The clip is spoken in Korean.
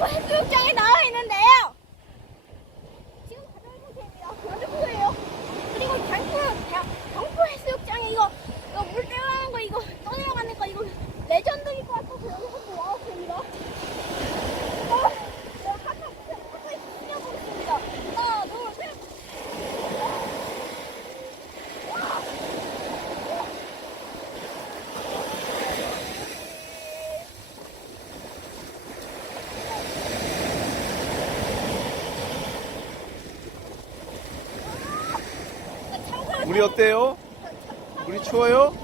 장포 해수욕장에 나와 있는데요. 지금 가장 곳입니다. 연주부예요. 그리고 장포 해수욕장에 이거 물 때문에 거 이거 떠내려가는 거 이거 레전드일 것 같아서 여기 한번 와봤습니다. 내가 한번 뛰어보겠습니다. 하나, 둘, 셋. 물이 어때요? 물이 추워요?